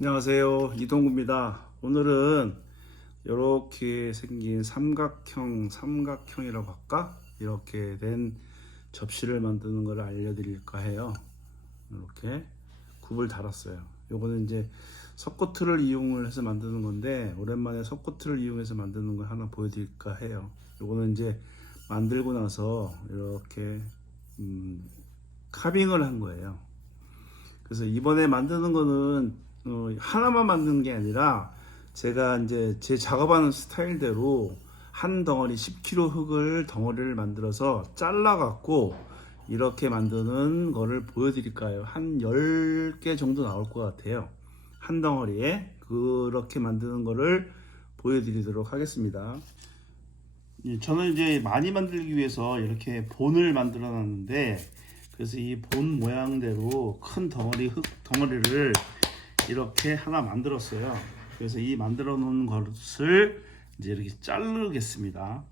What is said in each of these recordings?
안녕하세요. 이동구입니다. 오늘은 이렇게 생긴 삼각형이라고 할까? 이렇게 된 접시를 만드는 걸 알려드릴까 해요. 이렇게 굽을 달았어요. 요거는 이제 석고틀을 이용을 해서 만드는 건데, 오랜만에 석고틀을 이용해서 만드는 걸 하나 보여드릴까 해요. 요거는 이제 만들고 나서 이렇게 카빙을 한 거예요. 그래서 이번에 만드는 거는 하나만 만드는 게 아니라 제가 이제 제 작업하는 스타일대로 한 덩어리 10kg 흙을 덩어리를 만들어서 잘라 갖고 이렇게 만드는 거를 보여드릴까요? 한 10개 정도 나올 것 같아요. 한 덩어리에 그렇게 만드는 거를 보여드리도록 하겠습니다. 예, 저는 이제 많이 만들기 위해서 이렇게 본을 만들어 놨는데, 그래서 이 본 모양대로 큰 덩어리 흙 덩어리를 이렇게 하나 만들었어요. 그래서 이 만들어 놓은 것을 이제 이렇게 자르겠습니다.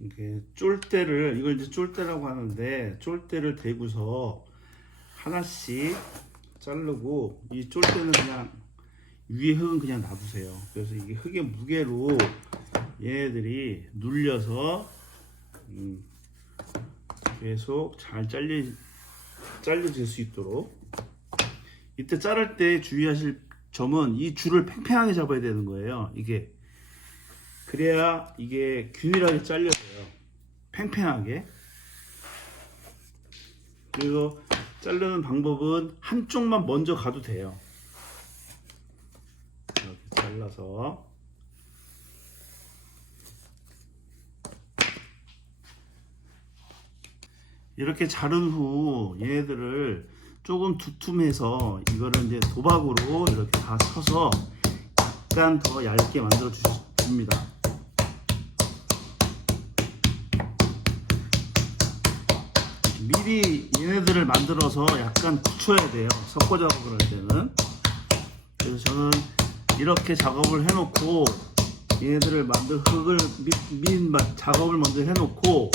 이렇게 쫄대를, 이걸 이제 쫄대라고 하는데, 쫄대를 대고서 하나씩 자르고, 이 쫄대는 그냥 위에 흙은 그냥 놔두세요. 그래서 이게 흙의 무게로 얘네들이 눌려서 계속 잘 잘려질 수 있도록. 이때 자를 때 주의하실 점은 이 줄을 팽팽하게 잡아야 되는 거예요. 이게 그래야 이게 균일하게 잘려져요. 팽팽하게. 그래서 자르는 방법은 한쪽만 먼저 가도 돼요. 이렇게 잘라서 이렇게 자른 후 얘네들을 조금 두툼해서 이거를 이제 도박으로 이렇게 다 쳐서 약간 더 얇게 만들어 줍니다. 미리 얘네들을 만들어서 약간 굳혀야 돼요. 석고 작업을 할 때는. 그래서 저는 이렇게 작업을 해놓고 얘네들을 흙을 작업을 먼저 해놓고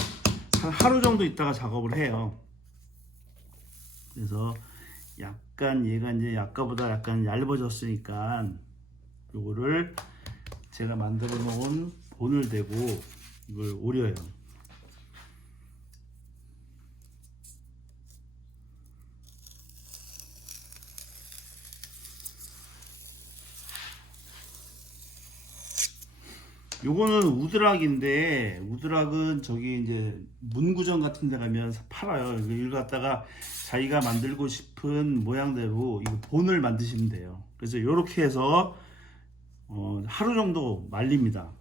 한 하루 정도 있다가 작업을 해요. 그래서 약간 얘가 이제 아까보다 약간 얇아졌으니까 요거를 제가 만들어 놓은 본을 대고 이걸 오려요. 요거는 우드락인데, 우드락은 저기 이제 문구점 같은 데 가면 팔아요. 이걸 갖다가 자기가 만들고 싶은 모양대로 이거 본을 만드시면 돼요. 그래서 이렇게 해서 하루 정도 말립니다.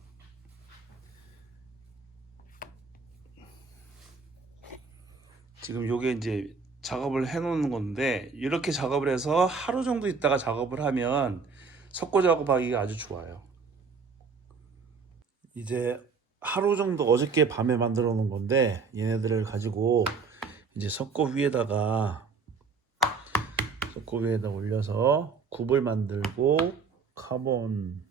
지금 요게 이제 작업을 해 놓는 건데, 이렇게 작업을 해서 하루 정도 있다가 작업을 하면 석고 작업하기가 아주 좋아요. 이제 하루 정도 어저께 밤에 만들어 놓은 건데, 얘네들을 가지고 이제 석고 위에다 올려서 굽을 만들고 카본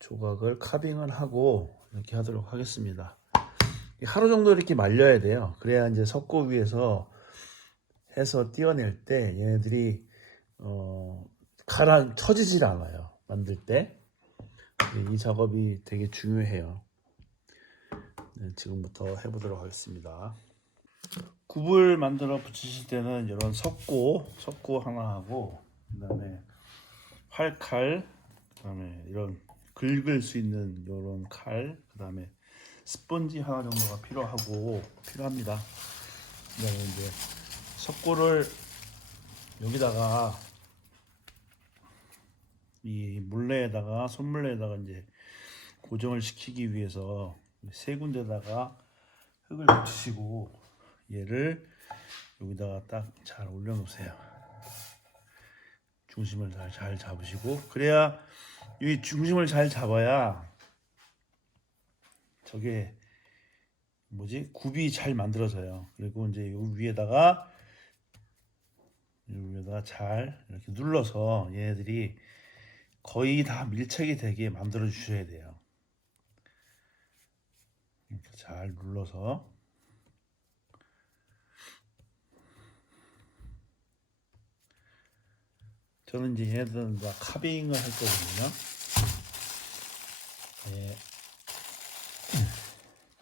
조각을 카빙을 하고 이렇게 하도록 하겠습니다. 하루 정도 이렇게 말려야 돼요. 그래야 이제 석고 위에서 해서 띄어낼 때 얘네들이 터지질 않아요. 만들 때. 이 작업이 되게 중요해요. 네, 지금부터 해보도록 하겠습니다. 굽을 만들어 붙이실 때는 이런 석고 하나 하고, 그 다음에 활칼, 그 다음에 이런 긁을 수 있는 이런 칼, 그 다음에 스펀지 하나 정도가 필요합니다. 그 다음에 이제 석고를 여기다가 이 손물레에다가 이제 고정을 시키기 위해서 세 군데다가 흙을 붙이시고 얘를 여기다가 딱 잘 올려놓으세요. 중심을 잘 잡으시고, 그래야 이 중심을 잘 잡아야 저게 굽이 잘 만들어져요. 그리고 이제 요 위에다가 잘 이렇게 눌러서 얘네들이 거의 다 밀착이 되게 만들어 주셔야 돼요. 이렇게 잘 눌러서. 저는 이제 얘네들은 다 카빙을 할 거거든요. 네.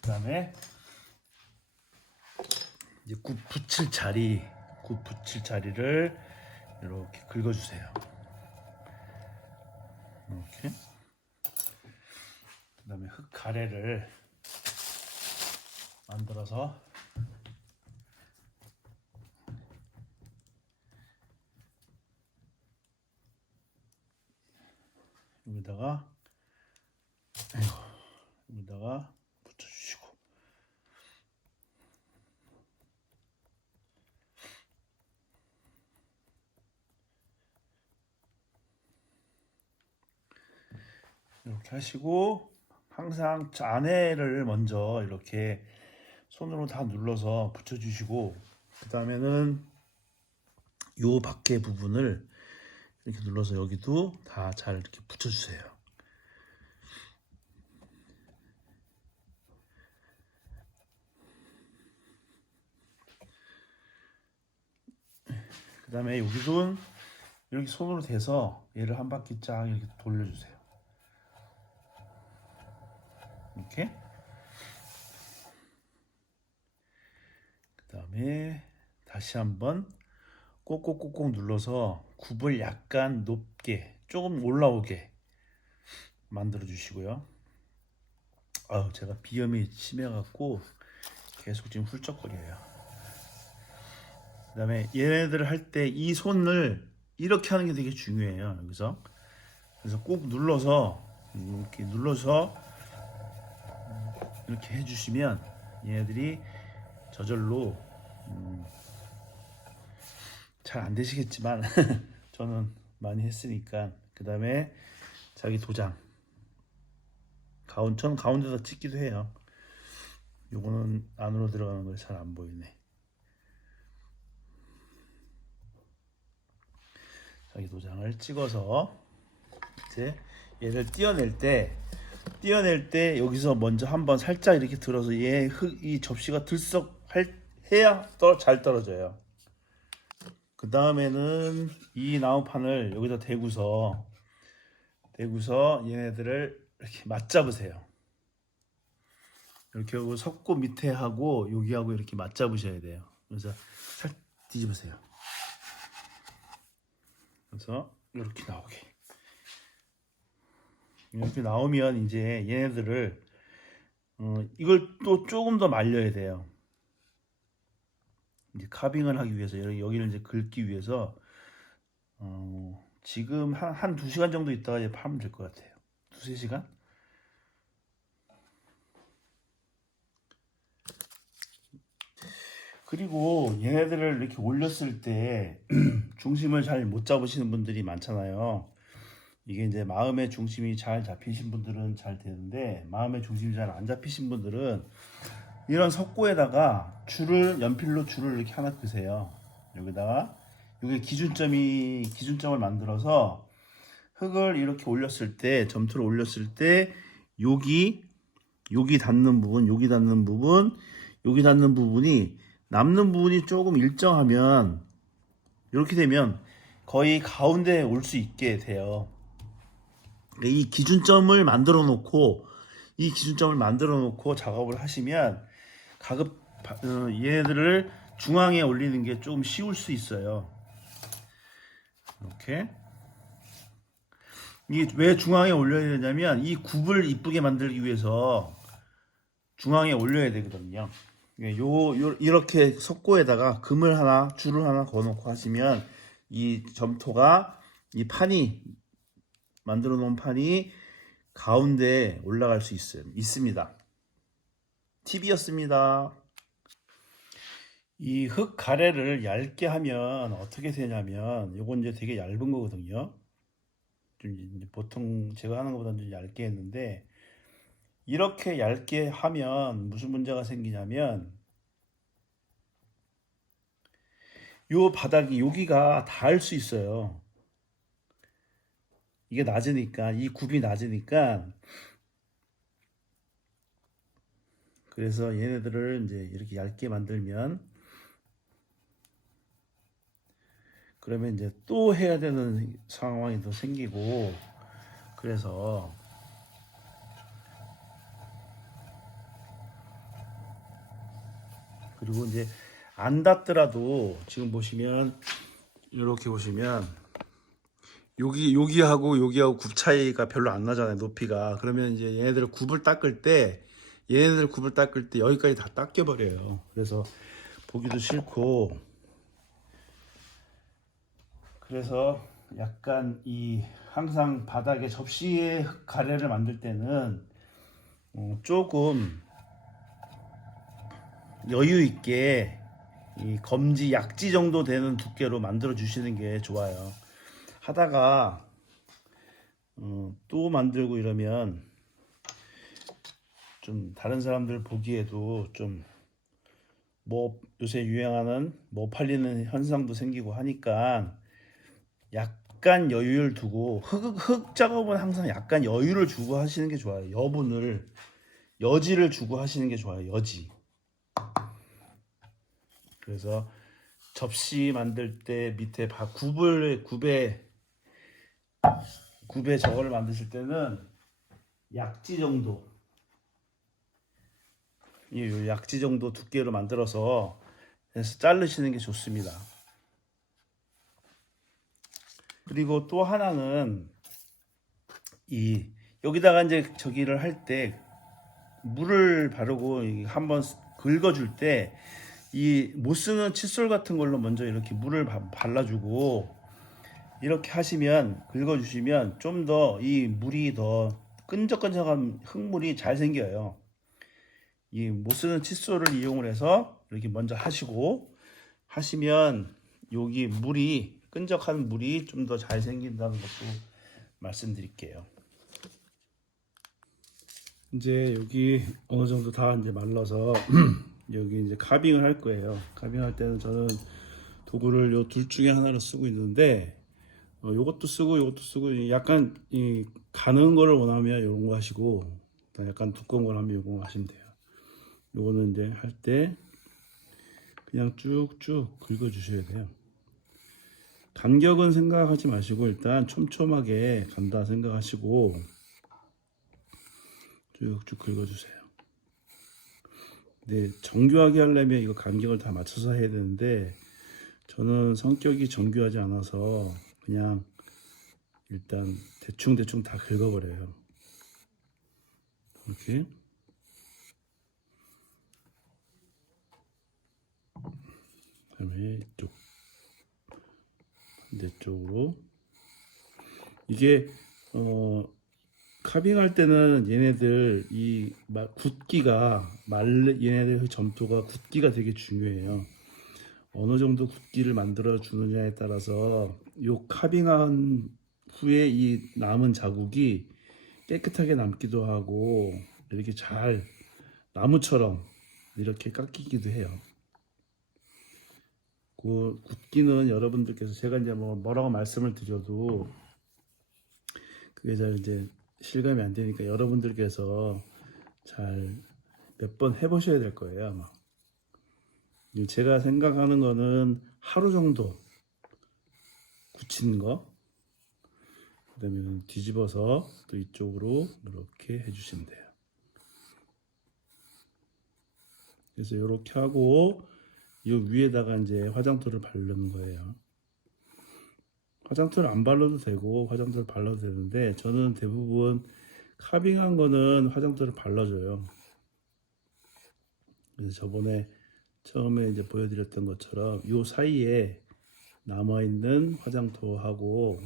그다음에 이제 굽 붙일 자리를 이렇게 긁어주세요. 이렇게. 그다음에 흙 가래를 만들어서 여기다가 여기다가 붙여주시고, 이렇게 하시고, 항상 안에를 먼저 이렇게 손으로 다 눌러서 붙여주시고, 그 다음에는 요 밖에 부분을 이렇게 눌러서 여기도 다 잘 이렇게 붙여주세요. 그 다음에 여기도 이렇게 손으로 대서 얘를 한 바퀴 쫙 이렇게 돌려주세요. 이렇게. 그 다음에 다시 한번 꼭꼭꼭꼭 눌러서 굽을 약간 높게 조금 올라오게 만들어 주시고요. 제가 비염이 심해갖고 계속 지금 훌쩍거려요. 그 다음에 얘네들을 할 때 이 손을 이렇게 하는 게 되게 중요해요. 여기서 그래서 꾹 눌러서 이렇게 눌러서 이렇게 해주시면 얘네들이 저절로 잘 안 되시겠지만 저는 많이 했으니까. 그 다음에 자기 도장 전 가운데다 찍기도 해요. 요거는 안으로 들어가는 거 잘 안 보이네. 자기 도장을 찍어서 이제 얘를 띄어낼 때 여기서 먼저 한번 살짝 이렇게 들어서 이 접시가 해야 잘 떨어져요. 그 다음에는 이 나무판을 여기다 대고서 얘네들을 이렇게 맞잡으세요. 이렇게 하고 석고 밑에 하고 여기하고 이렇게 맞잡으셔야 돼요. 그래서 살 뒤집으세요. 그래서 이렇게 나오면 이제 얘네들을 이걸 또 조금 더 말려야 돼요. 이제 카빙을 하기 위해서 여기를 이제 긁기 위해서 지금 한 2시간 정도 있다가 이제 파면 될 것 같아요. 2-3시간? 그리고 얘네들을 이렇게 올렸을 때 중심을 잘 못 잡으시는 분들이 많잖아요. 이게 이제 마음의 중심이 잘 잡히신 분들은 잘 되는데, 마음의 중심이 잘 안 잡히신 분들은 이런 석고에다가 연필로 줄을 이렇게 하나 그세요. 여기다가 이게 기준점을 만들어서 흙을 이렇게 올렸을 때, 점토를 올렸을 때 여기 닿는 부분, 여기 닿는 부분, 여기 닿는 부분이 남는 부분이 조금 일정하면, 이렇게 되면 거의 가운데에 올 수 있게 돼요. 이 기준점을 만들어 놓고 작업을 하시면 얘네들을 중앙에 올리는 게 좀 쉬울 수 있어요. 이렇게. 이게 왜 중앙에 올려야 되냐면, 이 굽을 이쁘게 만들기 위해서 중앙에 올려야 되거든요. 이렇게 석고에다가 줄을 하나 거놓고 하시면 이 점토가, 이 판이, 만들어 놓은 판이 가운데에 올라갈 수 있습니다. 팁이었습니다. 이 흙 가래를 얇게 하면 어떻게 되냐면, 이건 이제 되게 얇은 거거든요. 좀 이제 보통 제가 하는 것보다는 좀 얇게 했는데, 이렇게 얇게 하면 무슨 문제가 생기냐면, 요 바닥이 여기가 닿을 수 있어요. 이게 낮으니까, 이 굽이 낮으니까. 그래서 얘네들을 이제 이렇게 얇게 만들면 그러면 이제 또 해야 되는 상황이 더 생기고, 그래서 그리고 이제 안 닿더라도 지금 보시면 이렇게 보시면 여기하고 굽 차이가 별로 안 나잖아요, 높이가. 그러면 이제 얘네들 굽을 닦을 때 여기까지 다 닦여 버려요. 그래서 보기도 싫고, 그래서 약간 이 항상 바닥에 접시에 가래를 만들 때는 조금 여유 있게 이 검지 약지 정도 되는 두께로 만들어 주시는 게 좋아요. 하다가 또 만들고 이러면 좀 다른 사람들 보기에도 좀 뭐 요새 유행하는 뭐 팔리는 현상도 생기고 하니까 약간 여유를 두고 흙 작업은 항상 약간 여유를 주고 하시는 게 좋아요. 여지를 주고 하시는 게 좋아요. 여지. 그래서 접시 만들 때 밑에 굽에 저거를 만드실 때는 약지 정도, 이 약지 정도 두께로 만들어서 해서 자르시는 게 좋습니다. 그리고 또 하나는 이 여기다가 이제 저기를 할 때 물을 바르고 한번 긁어줄 때 이 못 쓰는 칫솔 같은 걸로 먼저 이렇게 물을 발라주고 이렇게 하시면 긁어주시면 좀 더 이 물이 더 끈적끈적한 흙물이 잘 생겨요. 이 못 쓰는 칫솔을 이용을 해서 이렇게 먼저 하시면 여기 끈적한 물이 좀 더 잘 생긴다는 것도 말씀드릴게요. 이제 여기 어느 정도 다 이제 말라서 여기 이제 카빙을 할 거예요. 카빙할 때는 저는 도구를 요 둘 중에 하나를 쓰고 있는데 요것도 쓰고 약간 이 가는 거를 원하면 이런 거 하시고 약간 두꺼운 걸 하면 이거 하시면 돼요. 요거는 이제 할 때 그냥 쭉쭉 긁어 주셔야 돼요. 간격은 생각하지 마시고 일단 촘촘하게 간다 생각하시고 쭉쭉 긁어주세요. 근데 정교하게 하려면 이거 간격을 다 맞춰서 해야 되는데 저는 성격이 정교하지 않아서 그냥 일단 대충 다 긁어버려요. 이렇게. 그다음에 이쪽 반대쪽으로 이게 카빙할 때는 얘네들 이 굳기가 얘네들 점토가 굳기가 되게 중요해요. 어느 정도 굳기를 만들어 주느냐에 따라서 요 카빙한 후에 이 남은 자국이 깨끗하게 남기도 하고 이렇게 잘 나무처럼 이렇게 깎이기도 해요. 그 굳기는 여러분들께서 제가 이제 뭐라고 말씀을 드려도 그게 잘 이제 실감이 안 되니까 여러분들께서 잘 몇 번 해보셔야 될 거예요 아마. 제가 생각하는 거는 하루 정도 굳힌 거, 그다음에 뒤집어서 또 이쪽으로 이렇게 해주시면 돼요. 그래서 이렇게 하고 이 위에다가 이제 화장토를 바르는 거예요. 화장토를 안 발라도 되고 화장토를 발라도 되는데 저는 대부분 카빙한 거는 화장토를 발라줘요. 그래서 저번에 처음에 이제 보여드렸던 것처럼 이 사이에 남아있는 화장토하고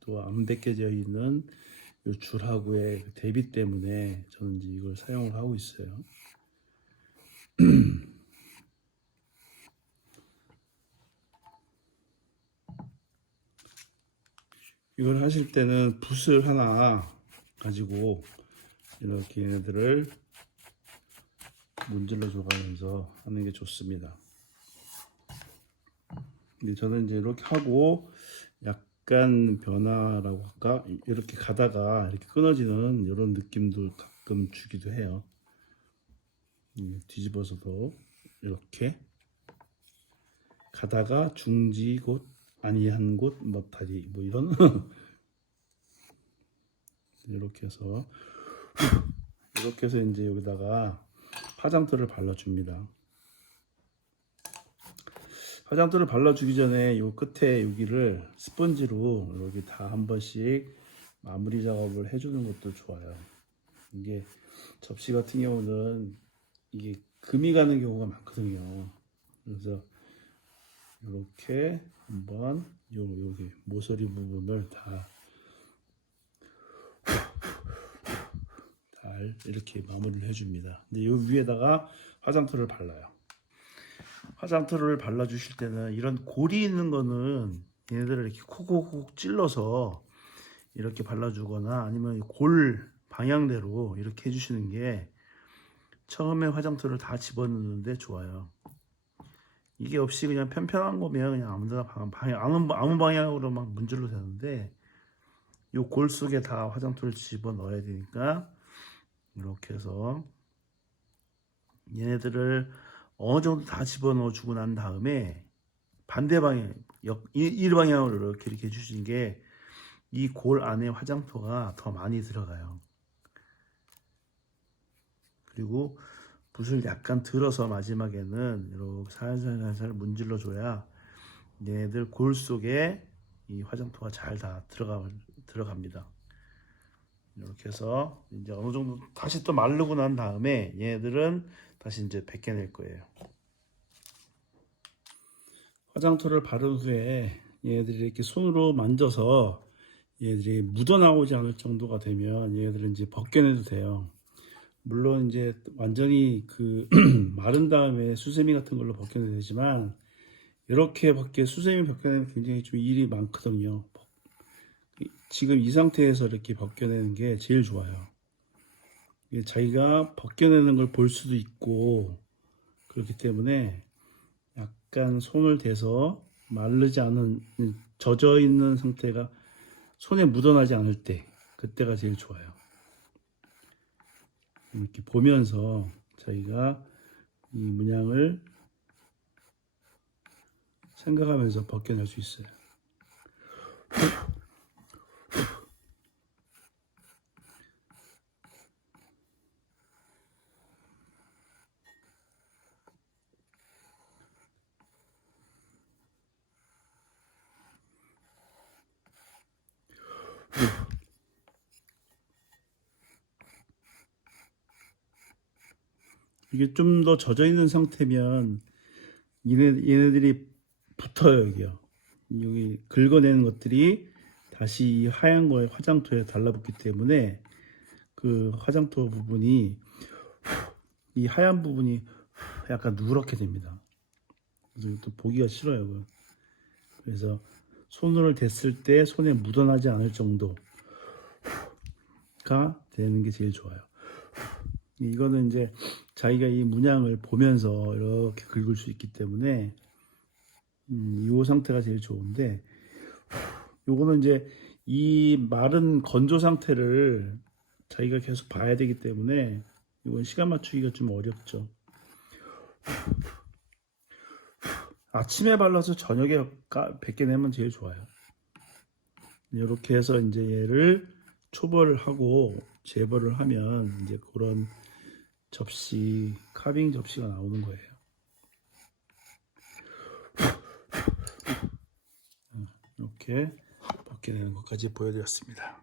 또 안 벗겨져 있는 이 줄하고의 대비 때문에 저는 이제 이걸 사용을 하고 있어요. 이걸 하실 때는 붓을 하나 가지고 이렇게 얘네들을 문질러 줘가면서 하는 게 좋습니다. 근데 저는 이제 이렇게 하고 약간 변화라고 할까? 이렇게 가다가 이렇게 끊어지는 이런 느낌도 가끔 주기도 해요. 뒤집어서도 이렇게 가다가 중지 곧 아니한 곳 머타리 뭐 이런 이렇게 해서 이제 여기다가 화장토를 발라줍니다. 화장토를 발라주기 전에 요 끝에 여기를 스펀지로 여기 다 한 번씩 마무리 작업을 해주는 것도 좋아요. 이게 접시 같은 경우는 이게 금이 가는 경우가 많거든요. 그래서 이렇게 한번 여기 모서리 부분을 다 이렇게 마무리를 해줍니다. 근데 이 위에다가 화장토를 발라요. 화장토를 발라주실 때는 이런 골이 있는 거는 얘네들을 이렇게 콕콕콕 찔러서 이렇게 발라주거나 아니면 골 방향대로 이렇게 해주시는 게 처음에 화장토를 다 집어넣는데 좋아요. 이게 없이 그냥 편편한 거면 그냥 아무 방향으로 막 문질러 되는데 이 골 속에 다 화장토를 집어 넣어야 되니까 이렇게 해서 얘네들을 어느 정도 다 집어넣어 주고 난 다음에 반대 방향, 일방향으로 이렇게 해주시는 게 이 골 안에 화장토가 더 많이 들어가요. 그리고 붓을 약간 들어서 마지막에는 이렇게 살살 문질러 줘야 얘네들 골 속에 이 화장토가 잘 다 들어갑니다. 이렇게 해서 이제 어느 정도 다시 또 마르고 난 다음에 얘네들은 다시 이제 벗겨낼 거예요. 화장토를 바른 후에 얘네들이 이렇게 손으로 만져서 얘네들이 묻어나오지 않을 정도가 되면 얘네들은 이제 벗겨내도 돼요. 물론 이제 완전히 그 마른 다음에 수세미 같은 걸로 벗겨내야 되지만 이렇게 수세미 벗겨내면 굉장히 좀 일이 많거든요. 지금 이 상태에서 이렇게 벗겨내는 게 제일 좋아요. 자기가 벗겨내는 걸 볼 수도 있고 그렇기 때문에 약간 손을 대서 마르지 않은 젖어 있는 상태가 손에 묻어나지 않을 때 그때가 제일 좋아요. 이렇게 보면서 자기가 이 문양을 생각하면서 벗겨낼 수 있어요. 이게 좀 더 젖어 있는 상태면 얘네들이 붙어요. 여기 긁어내는 것들이 다시 이 하얀 거에 화장토에 달라붙기 때문에 그 화장토 부분이 이 하얀 부분이 약간 누렇게 됩니다. 그래서 또 보기가 싫어요. 그래서 손을 댔을 때 손에 묻어나지 않을 정도가 되는 게 제일 좋아요. 이거는 이제 자기가 이 문양을 보면서 이렇게 긁을 수 있기 때문에 이 상태가 제일 좋은데 요거는 이제 이 마른 건조 상태를 자기가 계속 봐야 되기 때문에 이건 시간 맞추기가 좀 어렵죠. 아침에 발라서 저녁에 벗겨내면 제일 좋아요. 이렇게 해서 이제 얘를 초벌을 하고 재벌을 하면 이제 그런 접시, 카빙 접시가 나오는 거예요. 이렇게 벗겨내는 것까지 보여드렸습니다.